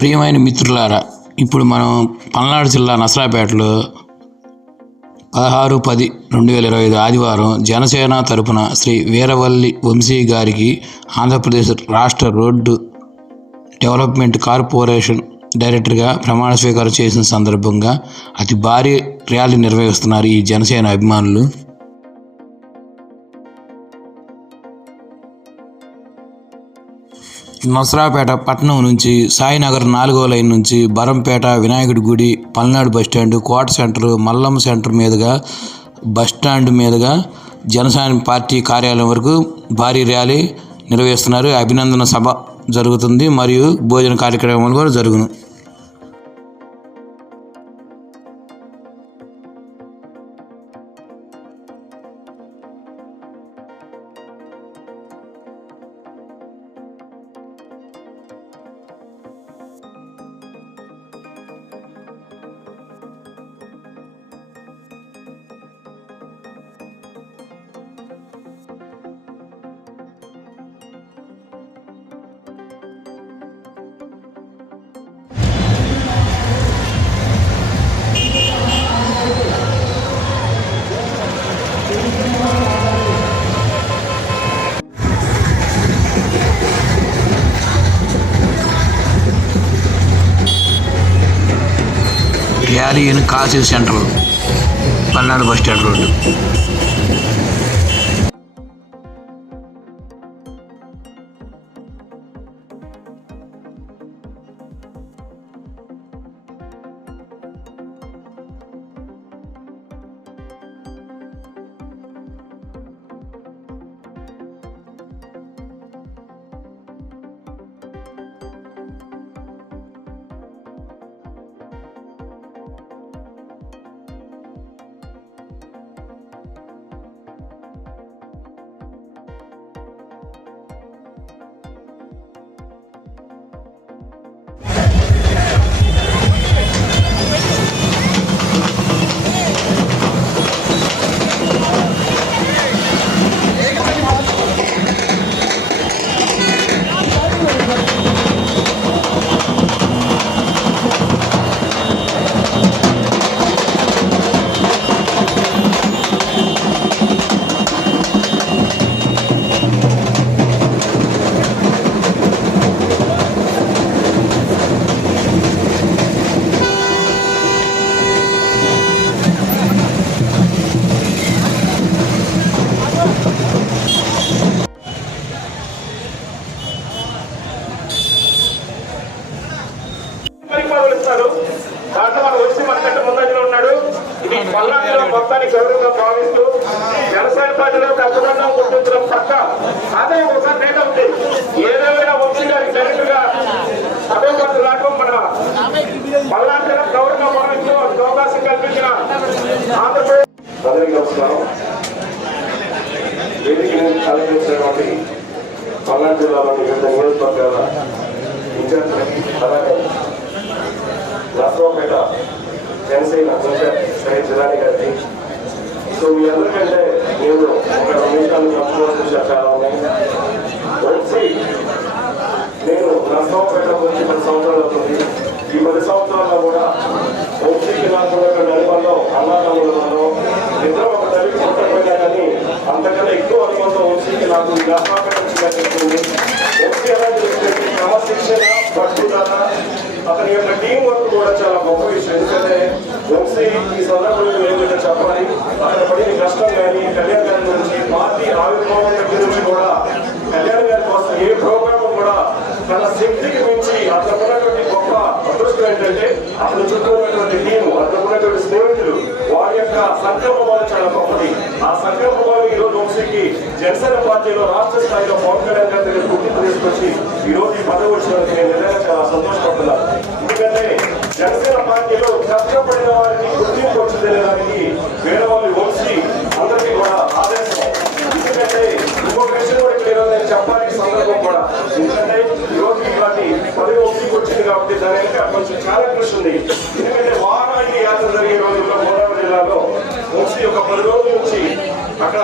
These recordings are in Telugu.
ప్రియమైన మిత్రులారా ఇప్పుడు మనం పల్నాడు జిల్లా నసరాపేటలో పదహారు పది రెండు వేల ఇరవై ఐదు ఆదివారం జనసేన తరపున శ్రీ వీరవల్లి వంశీ గారికి ఆంధ్రప్రదేశ్ రాష్ట్ర రోడ్డు డెవలప్మెంట్ కార్పొరేషన్ డైరెక్టర్గా ప్రమాణ స్వీకారం చేసిన సందర్భంగా అతి భారీ ర్యాలీ నిర్వహిస్తున్నారు ఈ జనసేన అభిమానులు. నసరాపేట పట్టణం నుంచి సాయినగర్ నాలుగో లైన్ నుంచి బరంపేట వినాయకుడి గుడి Palnadu bus stand Kota center Mallamma center మీదుగా బస్ స్టాండ్ మీదుగా జనసేన పార్టీ కార్యాలయం వరకు భారీ ర్యాలీ నిర్వహిస్తున్నారు. అభినందన సభ జరుగుతుంది. మరియు భోజన కార్యక్రమాలు కూడా జరుగును. Rally in Kasi center Palnadu bus stand road. అలాగే నర్సరావుపేట జనసేన ఇన్ఛార్జ్ సైడ్ జిల్లాని గారికి సో మీ అందరికంటే నేను ఒక రెండు నిమిషాలు పంచుకోవాల్సిన చాలా ఉన్నాయి. వచ్చి నేను నర్సరావుపేట గురించి పది సంవత్సరాలు అవుతుంది. ఈ పది సంవత్సరాల్లో కూడా వంశీకి నాకు ఉన్నటువంటి అన్నాదమ్ములలో ఇద్దరు ఒక తల్లి కానీ అంతకన్నా ఎక్కువ అనుబంధం వంశీకి నాకు నర్సరావుపేట నుంచి చెప్తుంది వంశీ అలాంటి వ్యక్తి క్రమశిక్షణ పట్టుదల అతని యొక్క టీం వర్క్ కూడా చాలా గొప్ప విషయం ఎందుకంటే వంశీ ఈ సందర్భంలో ఏంటంటే చెప్పాలి అక్కడ పడిన కష్టం కానీ కళ్యాణ్ గారి గురించి పార్టీ ఆవిర్భావం దగ్గర నుంచి కూడా కళ్యాణ్ గారి కోసం ఏ ప్రోగ్రామ్ కూడా తన శక్తికి మించి అతను ఉన్నటువంటి గొప్ప అదృష్టం ఏంటంటే అతను చుట్టూ ఉన్నటువంటి టీము అతను ఉన్నటువంటి స్నేహితులు వారి యొక్క సంకల్ప బలం చాలా గొప్పది ఆ సంకల్ప బలం ఈ రోజు వంశీకి జనసేన పార్టీలో రాష్ట్ర స్థాయిలో పవన్ కళ్యాణ్ గారి దగ్గర గుర్తింపు తీసుకొచ్చి ఈ రోజు ఈ పదవి వచ్చినందుకు నేను నిజంగా చాలా సంతోషపడుతున్నాను. ఎందుకంటే జనసేన పార్టీలో కష్టపడిన వారిని గుర్తింపు వచ్చిందనేదానికి వేరే వాళ్ళు వచ్చి అందరికీ కూడా ఆదేశం ఎందుకంటే ఇంకొక విషయం కూడా ఇక్కడ ఈరోజు నేను చెప్పాలి ఈ సందర్భం కూడా ఎందుకంటే ఈ రోజు ఇలాంటి పదవి వంశీకి వచ్చింది కాబట్టి దాని వెనక కొంచెం చాలా కృషి ఉంది ఎందుకంటే వారానికి యాత్ర జరిగే రోజుల్లో గోదావరి జిల్లాలో వంశీ ఒక పది రోజుల నుంచి అక్కడ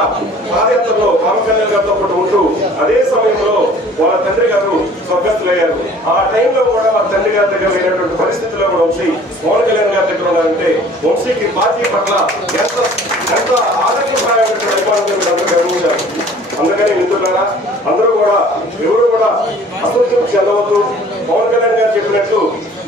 పాదయాత్రలో పవన్ కళ్యాణ్ గారితో పాటు ఉంటూ అదే సమయంలో వాళ్ళ తండ్రి గారు స్వర్గస్థులయ్యారు. ఆ టైంలో కూడా మా తండ్రి గారి దగ్గర లేనటువంటి పరిస్థితుల్లో కూడా వంశీ మోహన్ కళ్యాణ్ గారి దగ్గర ఉన్నారంటే వంశీకి పార్టీ పట్ల ఎంత ఎంత ఆరోగ్యప్రాయమైనటువంటి అభిమానంతో మీరు అందరూ గమనించారు. అందుకని మిత్రులారా అందరూ కూడా ఎవరు కూడా అసంతృప్తి చెందవద్దు. పవన్ కళ్యాణ్ గారు చెప్పిన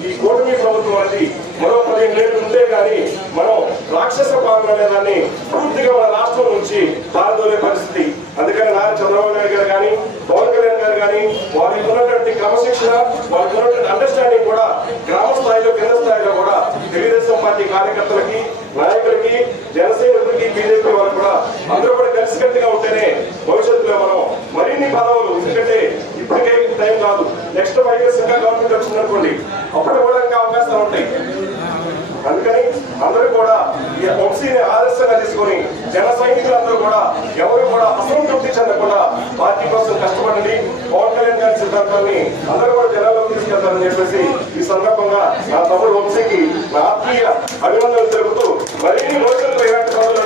ఈ కూటమి ప్రభుత్వం అనేది మరో పదిహేను ఏళ్ళు ఉంటే గానీ మనం రాక్షస పాలన అనేదాన్ని పూర్తిగా మన రాష్ట్రం నుంచి పారదోలే పరిస్థితి అందుకని నారా చంద్రబాబు నాయుడు గారు కానీ పవన్ కళ్యాణ్ గారు కానీ వారికి ఉన్నటువంటి క్రమశిక్షణ వారికి ఉన్నటువంటి అండర్స్టాండింగ్ కూడా గ్రామ స్థాయిలో కింద స్థాయిలో కూడా తెలుగుదేశం పార్టీ కార్యకర్తలకి నాయకులకి జనసైనికులకి బీజేపీ వారు కూడా అందరూ కూడా కలిసికట్టుగా ఉంటేనే భవిష్యత్తులో మనం మరిన్ని పదవులు. ఎందుకంటే ఇప్పటికే టైం కాదు. నెక్స్ట్ ఫైవ్ ఇయర్స్ ఇంకా గవర్నమెంట్ వచ్చిందనుకోండి అప్పుడు కూడా ఇంకా అవకాశాలు ఉంటాయి. అందుకని అందరూ కూడా ఈ వంశీని ఆదర్శంగా తీసుకొని జన సైనికులందరూ కూడా ఎవరు కూడా అసంతృప్తి చెందకుండా పార్టీ కోసం కష్టపడండి పవన్ కళ్యాణ్ గారి సిద్ధాంతాన్ని అందరూ కూడా జనాల్లోకి తీసుకెళ్తారని చెప్పేసి ఈ సందర్భంగా నా తమ్ముడు వంశీకి నా ఆత్మీయ అభినందనలు తెలుపుతూ మరిన్ని రోజులు ఇలాంటి పనులు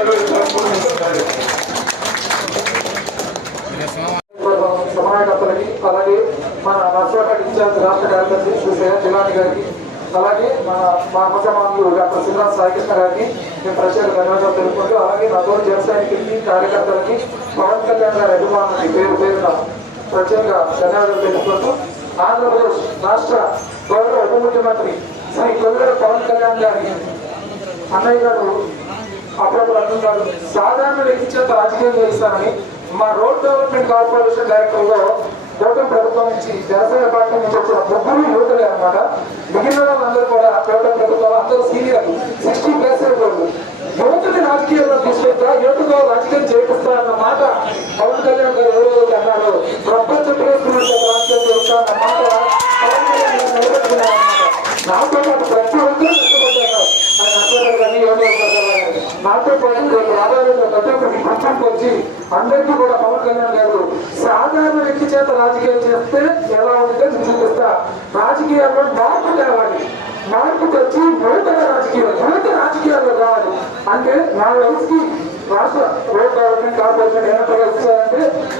అలాగే మన నర్సరాపేట ఇన్ఛార్జ్ రాష్ట్ర కార్యదర్శి శ్రీ సేన జిల్లాని గారికి అలాగే మన మా అమ్మసమానులు డాక్టర్ శ్రీనివాస్ సాయికృష్ణ గారికి మేము ప్రత్యేక ధన్యవాదాలు తెలుపుకుంటూ అలాగే నా తోటి కార్యకర్తలకి పవన్ కళ్యాణ్ గారి అభిమానులకి పేరు పేరున ప్రత్యేక ధన్యవాదాలు తెలుసుకుంటూ ఆంధ్రప్రదేశ్ రాష్ట్ర గౌరవ ఉప ముఖ్యమంత్రి శ్రీ కొద్దిగా పవన్ కళ్యాణ్ గారి అన్నయ్య గారు అప్పుడప్పుడు అంటున్నారు సాధారణ వ్యక్తి చేత రాజకీయం చేయిస్తానని మా రోడ్ డెవలప్మెంట్ కార్పొరేషన్ డైరెక్టర్లో కూటమి ప్రభుత్వం నుంచి వ్యవసాయ పార్టీ నుంచి వచ్చిన ముగ్గురు యువకులే అనమాట మిగిలిన వాళ్ళందరూ కూడా కూటమి ప్రభుత్వం అందరూ సీనియర్ సిక్స్టీ ప్లస్ వాళ్ళు యువతని రాజకీయాల్లో తీసుకొస్తా రాజకీయం చేపిస్తా అన్న మాట పవన్ కళ్యాణ్ గారు ఎవరైతే అన్నారు. ప్రపంచ ప్రేస్తున్నట్టు రాజకీయం చేస్తా మాట పవన్ కళ్యాణ్ గారు నిలబెట్టుకున్నారన్నమాట నాతో పాటు ప్రతి ఒక్కరూ కష్టపడ్డారు ఆయన అర్థం కానీ నాతో పాటు రేపు ప్రతి ఒక్కరికి గుర్తింపు వచ్చి అందరికీ కూడా పవన్ కళ్యాణ్ గారు సాధారణ వ్యక్తి చేత రాజకీయం చేస్తే ఎలా ఉంటే నేను చూపిస్తా. రాజకీయాల్లో మార్పు కావాలి. మార్పు తెచ్చి నూతన రాజకీయాలు నూతన రాజకీయాల్లో రావాలి. అంటే నా వయసుకి రాష్ట్ర రోడ్ డెవలప్మెంట్ కార్పొరేషన్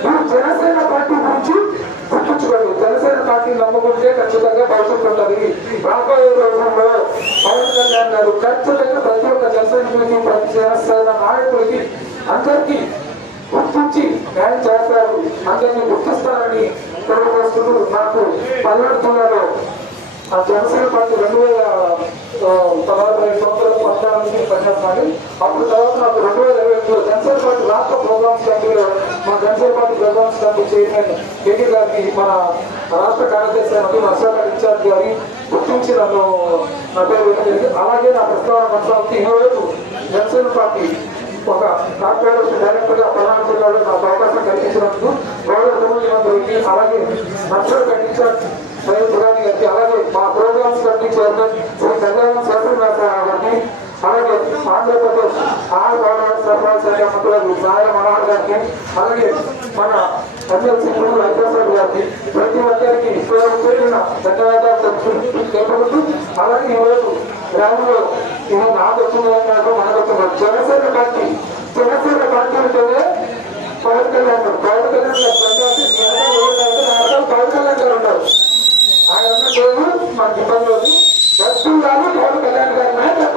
మీరు జనసేన పార్టీ గురించి గుర్తుంచుకోండి. జనసేన పార్టీ నమ్ముకుంటే ఖచ్చితంగా భవిష్యత్తు ఉంటుంది. రాబోయే రోజుల్లో పవన్ కళ్యాణ్ గారు ఖచ్చితంగా ప్రతి ఒక్క జనసైనికులకి ప్రతి జనసేన నాయకులకి అందరికీ గుర్తించి న్యాయం చేస్తారు. అందరినీ గుర్తిస్తారని తెలియజేస్తూ నాకు పల్నాడు జిల్లాలో ఆ జనసేన పార్టీ రెండు వేల ఆ, పదహారు ఐదు సంవత్సరాలు పద్నాలుగు నుంచి పనిచేస్తాను అప్పుడు తర్వాత నాకు రెండు వేల ఇరవై ఒకటిలో జనసేన పార్టీ రాష్ట్ర ప్రోగ్రామ్స్ కమిటీలో మా Janasena party programs committee chairman KT గారికి మన రాష్ట్ర కార్యదర్శి మరియు నర్సాల ఇన్ఛార్జ్ గారి గుర్తించి నన్ను నా పేరు జరిగింది. అలాగే నా ప్రస్తావన కొనసాగుతూ ఈరోజు జనసేన పార్టీ ఒక కార్పొరేషన్ డైరెక్టర్గా పల్నాడు జిల్లాలో నాకు అవకాశం కల్పించినందుకు గౌరవ అలాగే నర్సరీ ఇన్ఛార్జ్ స్వయం పురాణి గారికి అలాగే మా ప్రోగ్రామ్స్ కమిటీ చైర్మన్ శ్రీ కళ్యాణం శాస్త్రనాథ గారికి అలాగే ఆంధ్రప్రదేశ్ ఆర్ గవర్నమెంట్ సర్పంచ్ శాఖ మంత్రులకు సాయ మనోహర్ గారికి అలాగే మన ఎమ్మెల్సీ పురుగు హరిప్రసాద్ గారికి ప్రతి ఒక్కరికి పేరు పేరున ధన్యవాదాలు తెలుపుతూ అలాగే ఈరోజు గ్రామంలో ఈరోజు నాకు వచ్చింది అన్నారు మనకు వచ్చింది జనసేన పార్టీ జనసేన పార్టీ ఉంటేనే పవన్ కళ్యాణ్ పవన్ కళ్యాణ్ గారు ప్రజాతి జనసేన ఎవరికంటే నాలుగు పవన్ కళ్యాణ్ గారు ఉన్నారు ఆయన మా లేదు మనకి ఇబ్బంది పవన్ కళ్యాణ్ గారు